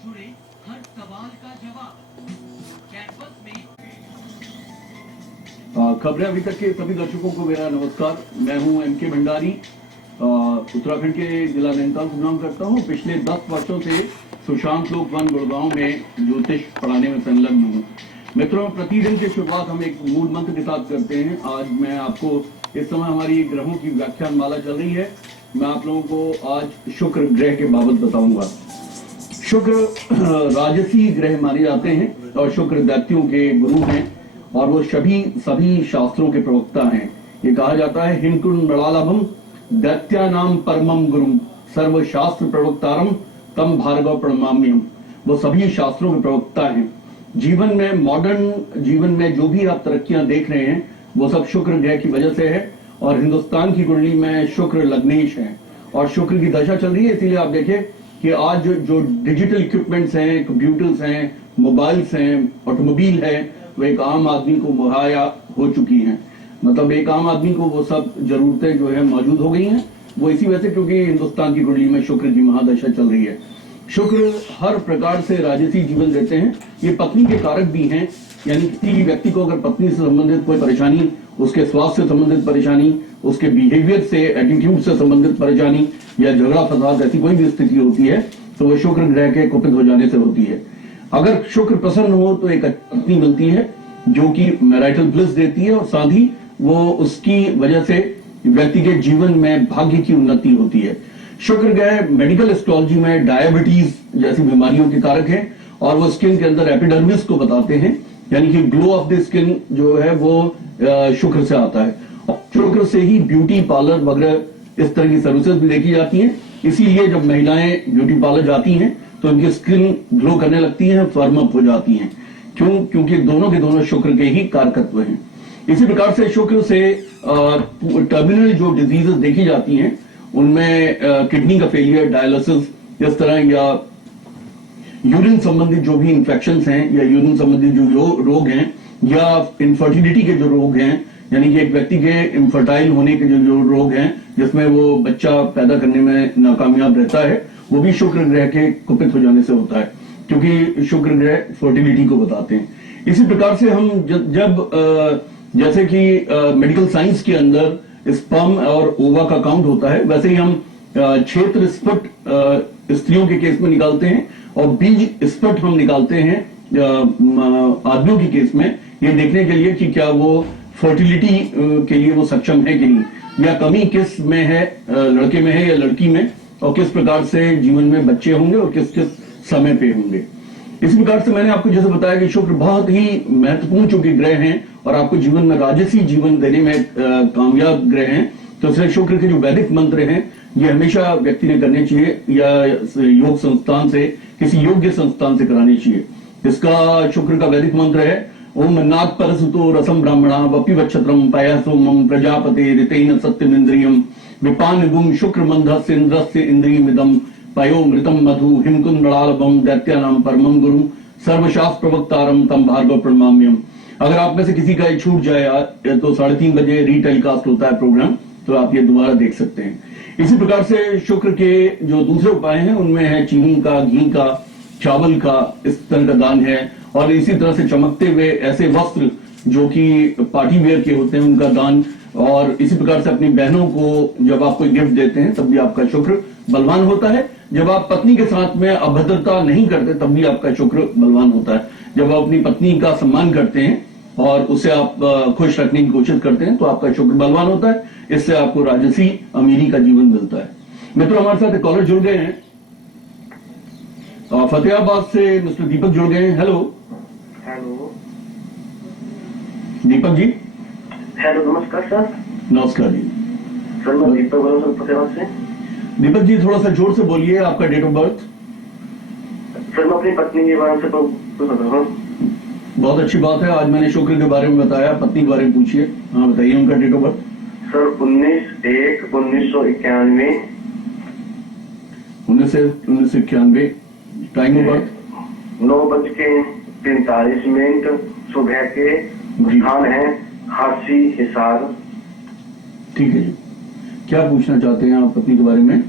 जुड़े हर सवाल का जवाब कैंपस में। खबरें अभी तक के सभी दर्शकों को मेरा नमस्कार। मैं हूं MK भंडारी, उत्तराखंड के जिला नैनीताल से नाम करता हूं। पिछले 10 वर्षों से सुशांत लोक वन गुड़गांव में ज्योतिष पढ़ाने में संलग्न हूं। मित्रों, प्रतिदिन की शुरुआत हम एक मूल मंत्र के साथ करते हैं। आज मैं आपको, इस समय हमारी ग्रहों की व्याख्यान माला चल रही है, मैं आप लोगों को आज शुक्र ग्रह के बाबत बताऊंगा। शुक्र राजसी ग्रह माने जाते हैं और शुक्र दैत्यों के गुरु हैं और वो सभी शास्त्रों के प्रवक्ता हैं। ये कहा जाता है हिमकुंड नड़ालाभम दैत्यानाम परमम गुरुम सर्वशास्त्र प्रवक्तारम तम भार्गव प्रणमाम्यम। वो सभी शास्त्रों के प्रवक्ता हैं। जीवन में, मॉडर्न जीवन में जो भी आप तरक्कियां देख रहे हैं वो सब शुक्र ग्रह की वजह से है। और हिंदुस्तान की कुंडली में शुक्र लग्नेश है और शुक्र की दशा चल रही है। इसीलिए आप देखिए कि आज जो डिजिटल इक्विपमेंट्स हैं, कंप्यूटर्स हैं, मोबाइल्स हैं, ऑटोमोबाइल है, वो एक आम आदमी को मुहैया हो चुकी हैं। मतलब एक आम आदमी को वो सब जरूरतें जो है मौजूद हो गई हैं। वो इसी वजह से क्योंकि हिंदुस्तान की कुंडली में शुक्र की महादशा चल रही है। शुक्र हर प्रकार से राजसी जीवन देते हैं। ये पत्नी के कारक भी हैं, यानी किसी भी व्यक्ति को अगर पत्नी से संबंधित कोई परेशानी, उसके स्वास्थ्य से संबंधित परेशानी, उसके बिहेवियर से, एटीट्यूड से संबंधित परेशानी या झगड़ा फसाद, ऐसी कोई भी स्थिति होती है तो वो शुक्र ग्रह के कुपित हो जाने से होती है। अगर शुक्र प्रसन्न हो तो एक पत्नी मिलती है जो कि मैरिटल ब्लिस देती है और साथ ही वो उसकी वजह से व्यक्ति के जीवन में भाग्य की उन्नति होती है। शुक्र ग्रह मेडिकल एस्ट्रोलॉजी में डायबिटीज जैसी बीमारियों के कारक है और वो स्किन के अंदर एपिडर्मिस को बताते हैं, यानी कि ग्लो ऑफ द स्किन जो है वो शुक्र से आता है। शुक्र से ही ब्यूटी पार्लर वगैरह इस तरह की सर्विसेज भी देखी जाती हैं। इसीलिए जब महिलाएं ब्यूटी पार्लर जाती हैं तो उनकी स्किन ग्लो करने लगती है, फर्म अप हो जाती हैं। क्यों? क्योंकि दोनों के दोनों शुक्र के ही कारकत्व हैं। इसी प्रकार से शुक्र से टर्मिनल जो डिजीजेस देखी जाती हैं उनमें किडनी का फेलियर, डायलिसिस, इस तरह, या यूरिन संबंधित जो भी इंफेक्शंस हैं या यूरिन संबंधित जो रोग हैं या इनफर्टिलिटी के जो रोग हैं, यानी कि एक व्यक्ति के इनफर्टाइल होने के जो रोग हैं जिसमें वो बच्चा पैदा करने में नाकामयाब रहता है, वो भी शुक्र ग्रह के कुपित हो जाने से होता है, क्योंकि शुक्र ग्रह फर्टिलिटी को बताते हैं। इसी प्रकार से हम जब जैसे कि मेडिकल साइंस के अंदर स्पर्म और ओवा का काउंट होता है, वैसे ही हम क्षेत्र स्फुट स्त्रियों के केस में निकालते हैं और बीज स्फुट हम निकालते हैं आदमियों के केस में, ये देखने के लिए कि क्या वो फर्टिलिटी के लिए वो सक्षम है कि नहीं, या कमी किस में है, लड़के में है या लड़की में, और किस प्रकार से जीवन में बच्चे होंगे और किस किस समय पे होंगे। इस प्रकार से मैंने आपको जैसे बताया कि शुक्र बहुत ही महत्वपूर्ण चूंकि ग्रह हैं और आपको जीवन में राजसी जीवन देने में कामयाब ग्रह हैं, तो इसलिए शुक्र के जो वैदिक मंत्र हैं ये हमेशा व्यक्ति ने करने चाहिए या योग संस्थान से, किसी योग्य संस्थान से करानी चाहिए। इसका शुक्र का वैदिक मंत्र है ओम नाग परसुतो रसम ब्राह्मणा वपि वक्षत्रम पयसो मम प्रजापते ऋतेन सत्यमिंद्रियम विपान गुम शुक्र मंधस्य इंद्रस्य इंद्रियमिदम पयो मृतम मधु हिमकुंड नड़ालभम दैत्यानाम परमम गुरु सर्वशास्त्र प्रवक्तारम तम भार्गव प्रणमाम्यम। अगर आप में से किसी का छूट जाए तो 3:30 बजे रीटेलीकास्ट होता है प्रोग्राम, तो आप ये दोबारा देख सकते हैं। इसी प्रकार से शुक्र के जो दूसरे उपाय हैं उनमें है चीनी का, घी का, चावल का, इस तरह का दान है, और इसी तरह से चमकते हुए ऐसे वस्त्र जो कि पार्टी वेयर के होते हैं उनका दान, और इसी प्रकार से अपनी बहनों को जब आप कोई गिफ्ट देते हैं तब भी आपका शुक्र बलवान होता है। जब आप पत्नी के साथ में अभद्रता नहीं करते तब भी आपका शुक्र बलवान होता है। जब आप अपनी पत्नी का सम्मान करते हैं और उसे आप खुश रखने की कोशिश करते हैं तो आपका शुक्र बलवान होता है। इससे आपको राजसी अमीरी का जीवन मिलता है। मित्रों, हमारे साथ एक कॉलर जुड़ गए हैं फतेहाबाद से, मिस्टर दीपक जुड़ गए हैं। Hello hello Deepak ji. Hello, नमस्कार सर। नमस्कार जी। सर मैं दीपक बोल रहा हूँ फतेहाबाद से। दीपक जी थोड़ा सा जोर से बोलिए, आपका डेट ऑफ बर्थ। सर मैं अपनी पत्नी के बारे में तो बता रहा हूँ। बहुत अच्छी बात है, आज मैंने शुक्र के बारे में बताया, पत्नी के बारे में पूछिए। हाँ बताइए उनका date of birth. Sir 19/1/1991। 1991। Time of birth 9:43 सुबह के। स्थान है हासी हिसार। ठीक है जी। क्या पूछना चाहते हैं आप पत्नी के बारे में?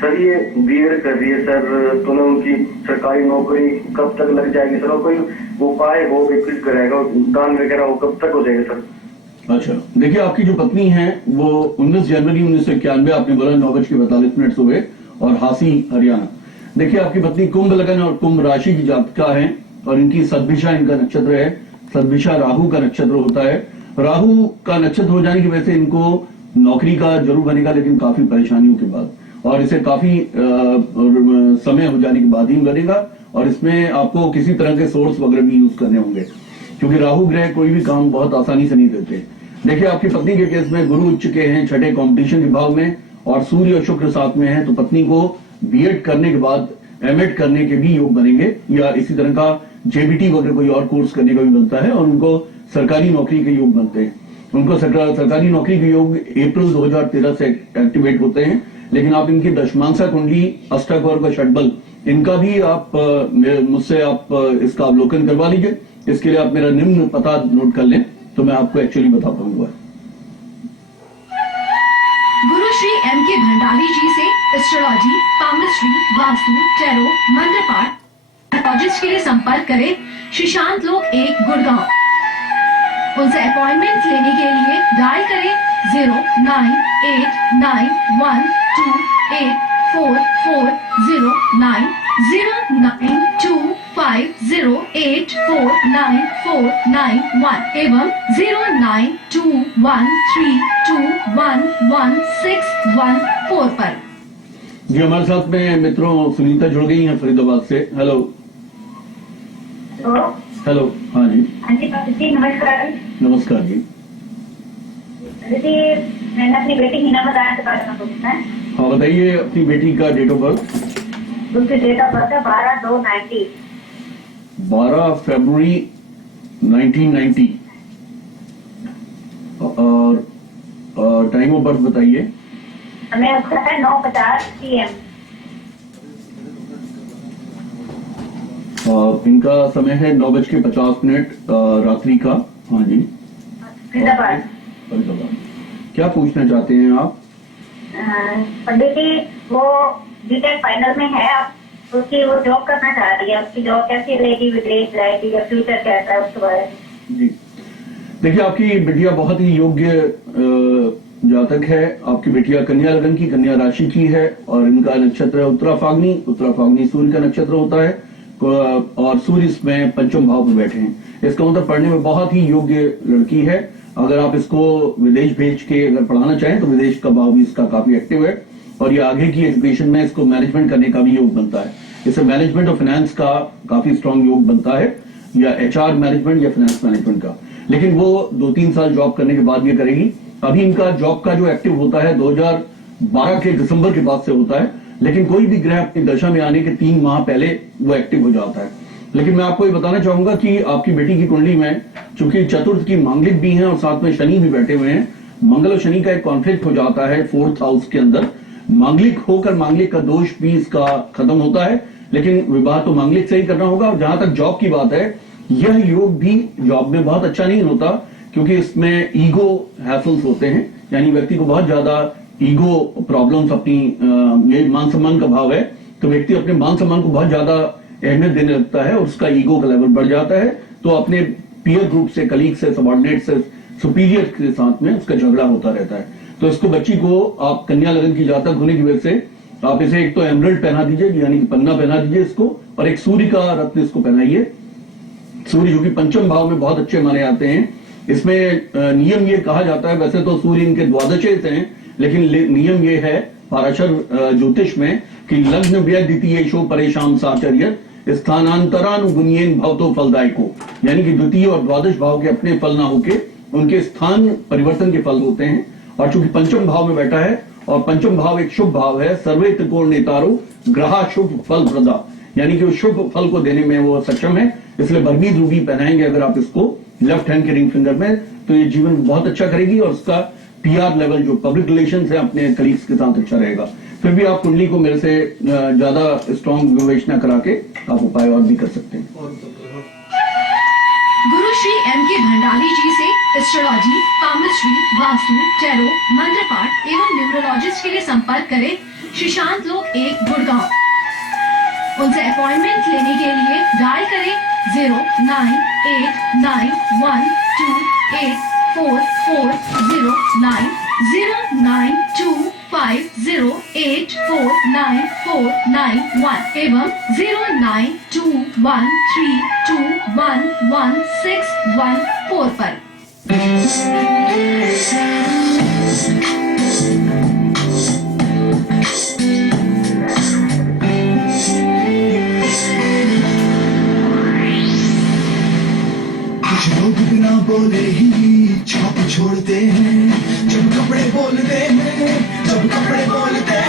सर ये बीएड कर रही है सर, तो उनकी सरकारी नौकरी कब तक लग जाएगी सर? और कोई उपाय हो, कुछ करेगा, दान वगैरह हो, कब तक हो जाएगा सर? अच्छा, देखिए आपकी जो पत्नी है वो 19 जनवरी 1991 आपने बोला 9:42 सुबह और हासी हरियाणा। देखिए आपकी पत्नी कुंभ लगन और कुंभ राशि की जातिका है और इनकी सद्भिषा इनका नक्षत्र है। सद्भिषा राहु का नक्षत्र होता है। राहु का नक्षत्र हो जाने की वजह से इनको नौकरी का जरूर बनेगा, लेकिन काफी परेशानियों के बाद, और इसे काफी समय हो जाने के बाद ही बनेगा। और इसमें आपको किसी तरह के सोर्स वगैरह भी यूज करने होंगे, क्योंकि राहु ग्रह कोई भी काम बहुत आसानी से नहीं देते। देखिए आपकी पत्नी के केस में गुरु उच्च के हैं, छठे कंपटीशन विभाग में, और सूर्य और शुक्र साथ में है, तो पत्नी को बीएड करने के बाद एमएड करने के भी योग बनेंगे, या इसी तरह का जेबीटी वगैरह कोई और कोर्स करने का भी बनता है, और उनको सरकारी नौकरी के योग बनते हैं। उनको सरकारी नौकरी के योग अप्रैल 2013 से एक्टिवेट होते हैं। लेकिन आप इनकी दशमांसा कुंडली, अष्टकौर का षटबल, इनका भी आप मुझसे आप इसका अवलोकन करवा लीजिए। इसके लिए आप मेरा निम्न पता नोट कर लें, तो मैं आपको एक्चुअली बता पाऊंगा। गुरु श्री M.K. भंडारी जी से एस्ट्रोलॉजी, पामस्ट्री, वास्तु, टैरो, मंत्र पाठ के लिए संपर्क करें श्रीशांत लोक 1 गुड़गांव। उनसे अपॉइंटमेंट लेने के लिए डायल करें 09892844090 09250849491 एवं 09213211614 पर। जी हमारे साथ में मित्रों सुनीता जुड़ गई हैं फरीदाबाद से। Hello hello. हाँ जी जी नमस्कार। नमस्कार जी। जी मैंने अपनी बेटी मीना बताया के बारे में पूछना है। हाँ बताइए अपनी बेटी का डेट ऑफ बर्थ। उसकी डेट ऑफ बर्थ है 12/2/90। 12 फरवरी 1990। और टाइम ऑफ बर्थ बताइए। हमें उसका है 9:50 PM। इनका समय है 9:50 रात्रि का। हाँ जी फरीदाबाद। फरीदाबाद। क्या पूछना चाहते हैं आप? पंडित जी वो बीटेक फाइनल में है, अब उसकी वो जॉब करना चाह रही है, उसकी जॉब कैसी रहेगी, विदेश जाएगी या फ्यूचर कैसा है उसके बारे में? जी देखिए आपकी बिटिया बहुत ही योग्य जातक है। आपकी बिटिया कन्या लगन की, कन्या राशि की है, और इनका नक्षत्र है उत्तरा फाग्नी। उत्तरा फाग्नी सूर्य का नक्षत्र होता है, और सूर्य इसमें पंचम भाव में बैठे हैं। इसका मतलब पढ़ने में बहुत ही योग्य लड़की है। अगर आप इसको विदेश भेज के अगर पढ़ाना चाहें तो विदेश का भाव भी इसका काफी एक्टिव है, और ये आगे की एजुकेशन में इसको मैनेजमेंट करने का भी योग बनता है। इससे मैनेजमेंट और फाइनेंस का काफी स्ट्रांग योग बनता है, या HR मैनेजमेंट या फाइनेंस मैनेजमेंट का। लेकिन वो 2-3 साल जॉब करने के बाद ये करेगी। अभी इनका जॉब का जो एक्टिव होता है 2012 के दिसंबर के बाद से होता है, लेकिन कोई भी ग्रह अपनी दशा में आने के 3 माह पहले वो एक्टिव हो जाता है। लेकिन मैं आपको ये बताना चाहूंगा कि आपकी बेटी की कुंडली में चूंकि चतुर्थ की मांगलिक भी है और साथ में शनि भी बैठे हुए हैं, मंगल और शनि का एक कॉन्फ्लिक्ट हो जाता है 4th हाउस के अंदर। मांगलिक होकर मांगलिक का दोष भी इसका खत्म होता है, लेकिन विवाह तो मांगलिक से ही करना होगा। और जहां तक जॉब की बात है, यह योग भी जॉब में बहुत अच्छा नहीं होता, क्योंकि इसमें ईगो हैसल्स होते हैं, यानी व्यक्ति को बहुत ज्यादा ईगो प्रॉब्लम्स, अपनी ये मान सम्मान का भाव है, तो व्यक्ति अपने मान सम्मान को बहुत ज्यादा अहमियत देने लगता है और उसका ईगो का लेवल बढ़ जाता है, तो अपने पीयर ग्रुप से, कलीग से, सबॉर्डिनेट से, सुपीरियर के साथ में उसका झगड़ा होता रहता है। तो इसको बच्ची को आप कन्या लगन की जातक होने की वजह से आप इसे एक तो एमरल्ड पहना दीजिए, यानी कि पन्ना पहना दीजिए इसको, और एक सूर्य का रत्न इसको पहनाइए। सूर्य जो कि पंचम भाव में बहुत अच्छे माने जाते हैं। इसमें नियम ये कहा जाता है, वैसे तो सूर्य इनके द्वादशे से हैं, लेकिन नियम ये है पाराशर ज्योतिष में कि लग्न व्यय द्वितीय शो परेशान साचर्य स्थानांतरानुगुण्येन भवतो फलदायको, यानी कि द्वितीय और द्वादश भाव के अपने फल ना होके उनके स्थान परिवर्तन के फल होते हैं। और चूंकि पंचम भाव में बैठा है, और पंचम भाव एक शुभ भाव है, सर्वे त्रिकोण नेतारो ग्रहा शुभ फल प्रदा, यानी कि वो शुभ फल को देने में वो सक्षम है। इसलिए बरमीद रूबी पहनाएंगे अगर आप इसको लेफ्ट हैंड के रिंग फिंगर में, तो ये जीवन बहुत अच्छा करेगी, और उसका PR लेवल जो पब्लिक रिलेशन है अपने कलीग्स के साथ अच्छा रहेगा। फिर भी आप कुंडली को मेरे से ज्यादा स्ट्रॉन्ग विवेचना करा के आप उपाय और भी कर सकते हैं। गुरु श्री M.K. भंडारी जी से एस्ट्रोलॉजी, पामस्ट्री, वास्तु, टैरो, मंत्र पाठ एवं न्यूमरोलॉजिस्ट के लिए संपर्क करें सुशांत लोग एक गुड़गांव। उनसे अपॉइंटमेंट लेने के लिए डायल करें 098912844090 09250849491 एवं 09213211614 पर। कुछ लोग बिना बोले ही छाप छोड़ते हैं जब कपड़े बोलते हैं, जब कपड़े बोलते हैं।